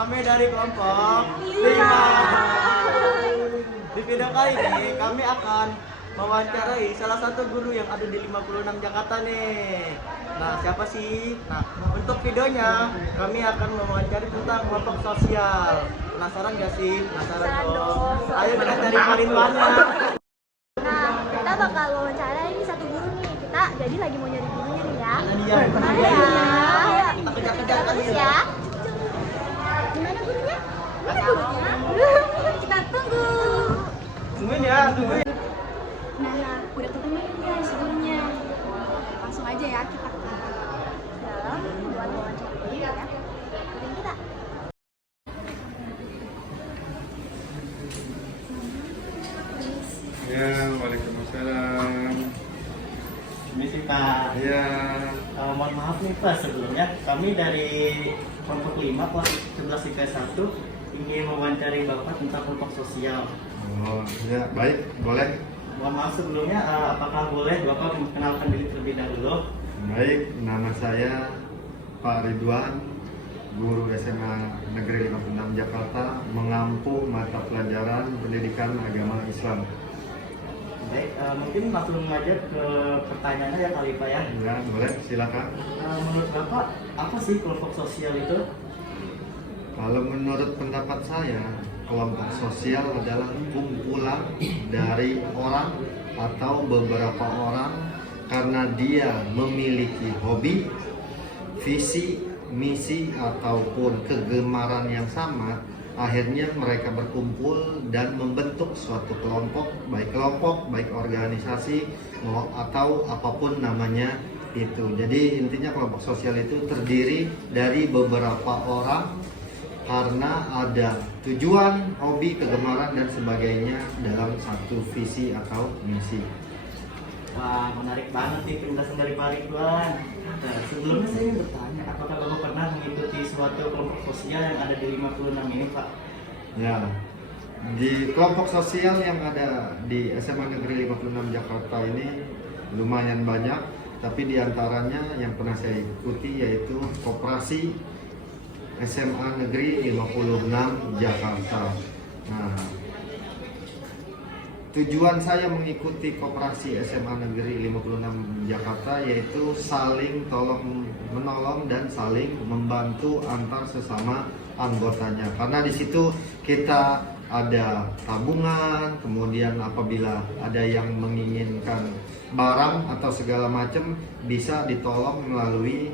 kami dari kelompok 5. Di video kali ini kami akan mewawancarai salah satu guru yang ada di 56 Jakarta nih. Nah, siapa sih? Nah, untuk videonya kami akan mewawancari tentang kelompok sosial. Penasaran gak sih? Penasaran dong. Ayo kita cari parinwannya. Nah, kita bakal wawancara ini satu guru nih. Kita jadi lagi mau nyari gurunya nih ya. Iya, Ayo. kita kejar-kejar Terus kali ya. Gimana gurunya? Mana gurunya? Kita tunggu. Tungguin ya, tungguin. Nah, udah ketemu nih guys gurunya. Langsung aja ya kita ke dalam buat wawancara dulu ya. Ikutin kita. Ya, waalaikumsalam. Ini sih Pak. Ya, Mohon maaf nih Pak, sebelumnya kami dari kelompok 5 kelas 11 IPS 1 ingin mewawancari Bapak tentang kelompok sosial. oh ya baik, boleh. Mohon maaf sebelumnya, apakah boleh Bapak memperkenalkan diri terlebih dahulu? Baik, nama saya Pak Ridwan, guru SMA Negeri 56 Jakarta, mengampu mata pelajaran pendidikan agama Islam. Baik, mungkin langsung aja ke pertanyaannya ya kali Pak ya. Ya, boleh, silakan. Menurut Bapak, apa sih kelompok sosial itu? Kalau menurut pendapat saya, kelompok sosial adalah kumpulan dari orang atau beberapa orang karena dia memiliki hobi, visi, misi, ataupun kegemaran yang sama. Akhirnya mereka berkumpul dan membentuk suatu kelompok, baik organisasi atau apapun namanya itu. Jadi intinya kelompok sosial itu terdiri dari beberapa orang karena ada tujuan, hobi, kegemaran dan sebagainya dalam satu visi atau misi. Wah, menarik banget nih penjelasan dari Pak Ridwan. Nah, sebelumnya saya ingin bertanya, apakah Bapak pernah mengikuti suatu kelompok sosial yang ada di 56 ini Pak? Ya, di kelompok sosial yang ada di SMA Negeri 56 Jakarta ini lumayan banyak, tapi diantaranya yang pernah saya ikuti yaitu Koperasi SMA Negeri 56 Jakarta. Nah, tujuan saya mengikuti Koperasi SMA Negeri 56 Jakarta yaitu saling tolong menolong dan saling membantu antar sesama anggotanya. Karena di situ kita ada tabungan, kemudian apabila ada yang menginginkan barang atau segala macam bisa ditolong melalui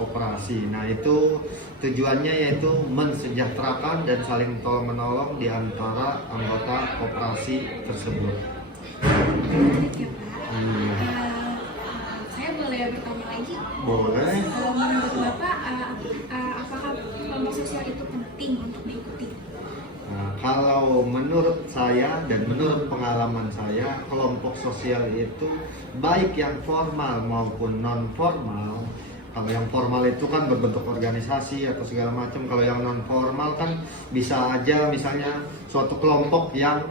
koperasi. Nah, itu tujuannya yaitu mensejahterakan dan saling tolong menolong di antara anggota koperasi tersebut. Menarik ya Pak. Saya boleh bertanya lagi? Boleh. Kalau menurut Bapak, apakah kelompok sosial itu penting untuk diikuti? Nah, kalau menurut saya dan menurut pengalaman saya, kelompok sosial itu baik yang formal maupun non formal. Kalau yang formal itu kan berbentuk organisasi atau segala macam. Kalau yang non formal kan bisa aja misalnya suatu kelompok yang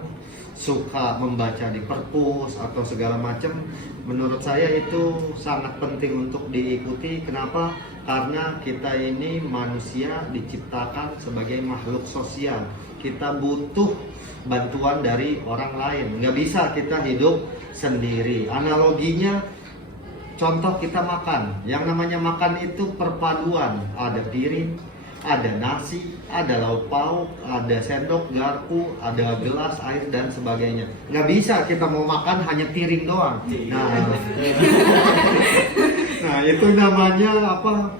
suka membaca di perpus atau segala macam. Menurut saya itu sangat penting untuk diikuti. Kenapa? Karena kita ini manusia diciptakan sebagai makhluk sosial. Kita butuh bantuan dari orang lain. Nggak bisa kita hidup sendiri. Analoginya, contoh kita makan. Yang namanya makan itu perpaduan. Ada piring, ada nasi, ada lauk pauk, ada sendok, garpu, ada gelas, air dan sebagainya. Nggak bisa kita mau makan hanya piring doang. Nah, itu namanya apa?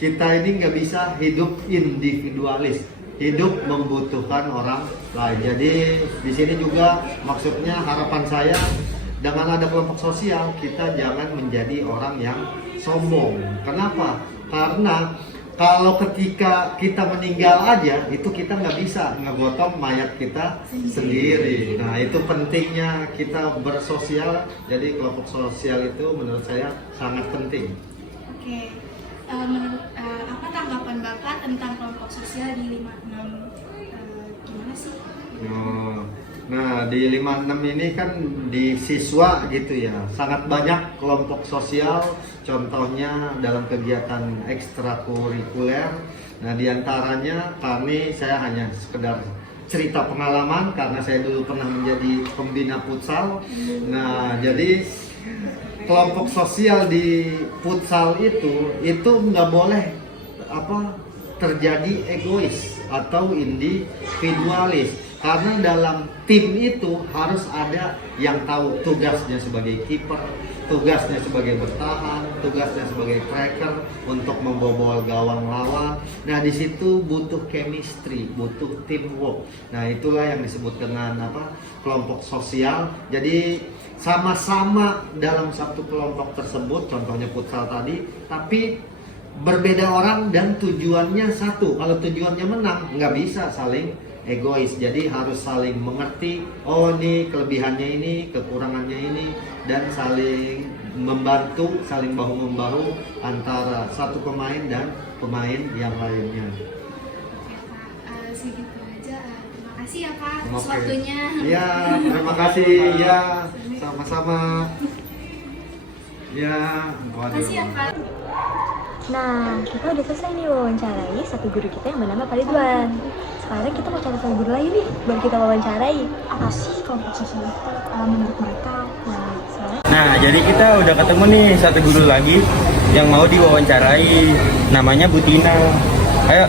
Kita ini nggak bisa hidup individualis, hidup membutuhkan orang lain. Jadi di sini juga maksudnya harapan saya dengan ada kelompok sosial kita jangan menjadi orang yang sombong. Kenapa? Karena kalau ketika kita meninggal aja itu kita nggak bisa ngegotong mayat kita sendiri. Nah, itu pentingnya kita bersosial. Jadi kelompok sosial itu menurut saya sangat penting. Oke, menurut apa tanggapan Bapak tentang kelompok sosial di 56? Gimana sih? Nah, di 56 ini kan di siswa gitu ya, sangat banyak kelompok sosial, contohnya dalam kegiatan ekstrakurikuler. Nah, diantaranya saya hanya sekedar cerita pengalaman karena saya dulu pernah menjadi pembina futsal. Nah, jadi kelompok sosial di futsal itu nggak boleh terjadi egois atau individualis, karena dalam tim itu harus ada yang tahu tugasnya sebagai kiper, tugasnya sebagai bertahan, tugasnya sebagai tracker untuk membobol gawang lawan. Nah, di situ butuh chemistry, butuh teamwork. Nah, itulah yang disebut dengan kelompok sosial. Jadi sama-sama dalam satu kelompok tersebut, contohnya futsal tadi, tapi berbeda orang dan tujuannya satu. Kalau tujuannya menang, nggak bisa saling egois. Jadi harus saling mengerti, oh ini kelebihannya ini, kekurangannya ini, dan saling membantu, saling bahu-membahu antara satu pemain dan pemain yang lainnya. Segitu aja. Terima kasih ya Pak atas Oke. waktunya. Ya, terima kasih ya, sama-sama. Ya, Terima kasih ya Pak. Nah, kita udah selesai nih wawancarai satu guru kita yang bernama Pak Ridwan. Sekarang kita mau cari satu guru lagi nih, baru kita wawancarai. Apa sih kelompok sosial itu menurut mereka? Nah, sekarang Nah, jadi kita udah ketemu nih satu guru lagi yang mau diwawancarai. Namanya Bu Tina. Ayo.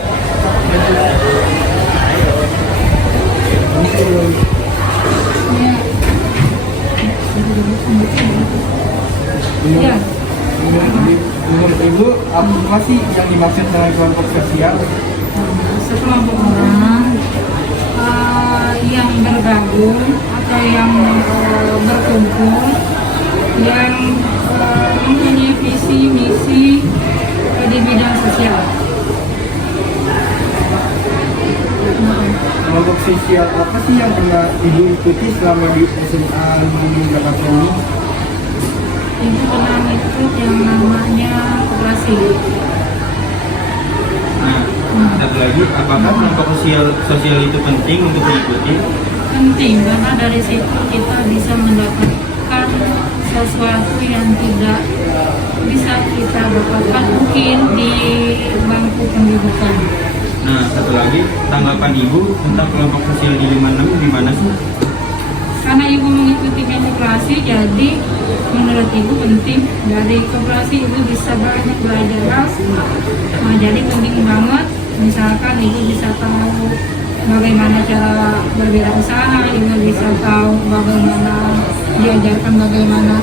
Ya, menurut Ibu, apa sih yang dimaksud dengan kelompok sosial? Sekelompok orang yang bergabung atau yang berkumpul yang mempunyai visi misi di bidang sosial. Kelompok sosial apa sih yang pernah Ibu ikuti selama di SMA 56 Jakarta ini? Ibu pernah ikut yang namanya koperasi. Nah, satu lagi, apakah kelompok sosial itu penting untuk diikuti? Penting karena dari situ kita bisa mendapatkan sesuatu yang tidak bisa kita dapatkan mungkin di bangku pendidikan. Nah, satu lagi, tanggapan Ibu tentang kelompok sosial di 56 gimana sih? Karena ibu mengikuti koperasi, jadi menurut ibu penting. Dari koperasi ibu bisa banyak belajar hal. Nah, jadi penting banget. Misalkan ibu bisa tahu bagaimana cara berwirausaha, ibu bisa tahu bagaimana diajarkan bagaimana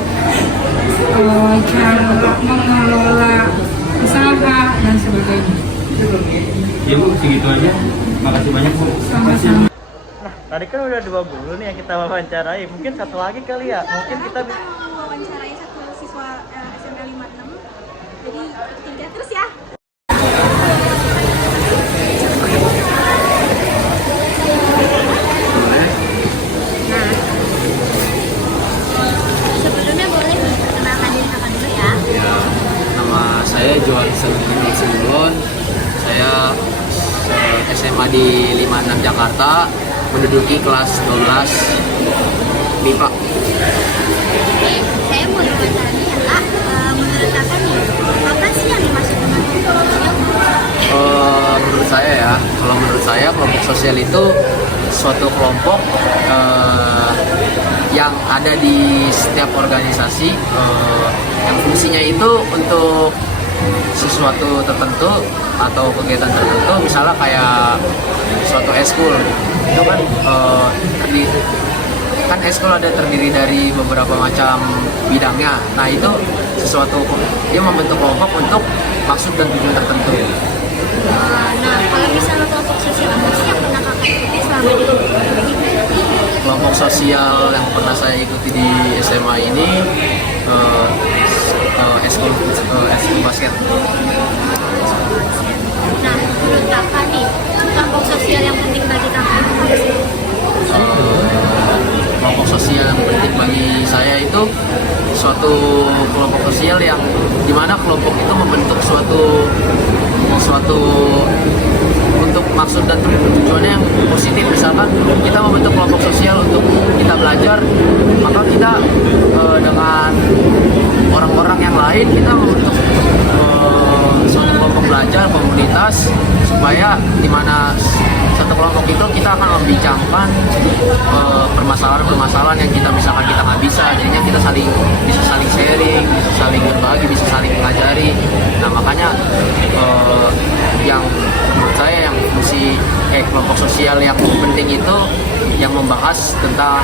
cara mengelola usaha dan sebagainya. Ya Bu, segitu aja. Makasih banyak Bu. Sama-sama. Nah, tadi kan udah 2 guru nih yang kita wawancarai. Mungkin satu lagi kali ya. Mungkin kita mau wawancarai satu siswa SMA 56. Jadi ikutin kita terus ya. Sebelumnya boleh perkenalkan diri kakak dulu ya. Ya, nama saya Johan Seluruh Simulon. Saya SMA di 56 Jakarta, menduduki kelas 12 MIPA. Oke, saya mau wawancara nih ya kak. Menurut kakak nih, apa sih yang dimaksud dengan kelompok sosial? Menurut saya ya, kalau menurut saya kelompok sosial itu suatu kelompok yang ada di setiap organisasi yang fungsinya itu untuk sesuatu tertentu atau kegiatan tertentu, misalnya kayak suatu eskul itu kan eskul ada terdiri dari beberapa macam bidangnya. Nah, itu sesuatu dia membentuk kelompok untuk maksud dan tujuan tertentu. Nah, kalau misalnya kelompok sosial apa sih yang pernah kakak ikuti selama di Kelompok sosial yang pernah saya ikuti di SMA ini eskul basket. Nah, menurut kakak nih, kelompok sosial yang penting bagi kakak itu apa sih? Kelompok sosial yang penting bagi saya itu suatu kelompok sosial yang dimana kelompok itu membentuk suatu untuk maksud dan tujuannya yang positif. Misalkan kita membentuk kelompok sosial untuk kita belajar, maka kita dengan orang-orang yang lain kita membentuk suatu kelompok belajar, komunitas, supaya di mana satu kelompok itu kita akan membincangkan permasalahan-permasalahan yang kita misalkan kita nggak bisa, jadinya kita bisa saling sharing, bisa saling berbagi, bisa saling mengajari. Nah makanya yang menurut saya yang fungsi kelompok sosial yang penting itu yang membahas tentang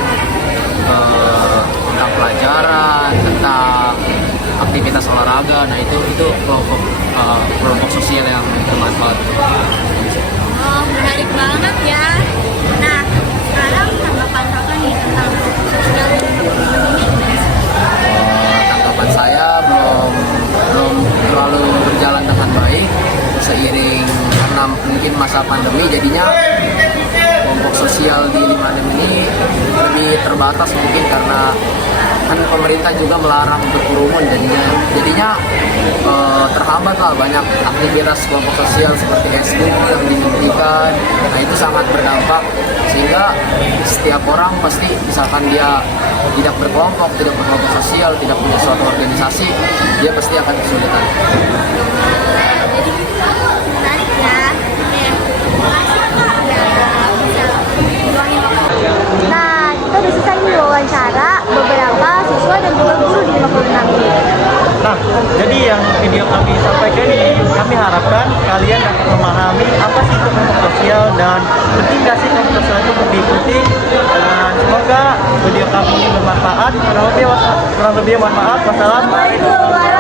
pelajaran, tentang aktivitas olahraga. Nah itu kelompok sosial yang bermanfaat. Oh, menarik banget ya. Nah, sekarang tanggapan kakak nih tentang kelompok sosial ini gimana sih? Tanggapan saya belum terlalu berjalan dengan baik seiring karena mungkin masa pandemi, jadinya kelompok sosial di 5M ini lebih terbatas mungkin karena kan pemerintah juga melarang berkerumun, jadinya terhambat lah banyak aktivitas kelompok sosial seperti eskul yang dimimpikan. Nah itu sangat berdampak sehingga setiap orang pasti misalkan dia tidak berkelompok sosial, tidak punya suatu organisasi, dia pasti akan kesulitan. Jadi menarik ya. Makasih kak udah bisa luangin waktu. Nah, kita udah selesai nih wawancara beberapa siswa dan juga guru di 56 ini. Nah, jadi yang video kami sampaikan ini, kami harapkan kalian dapat memahami apa sih itu kelompok sosial dan penting nggak sih kelompok sosial itu untuk diikuti. Dan semoga video kami ini bermanfaat. Kurang lebih mohon maaf. Wassalamualaikum warahmatullahi wabarakatuh.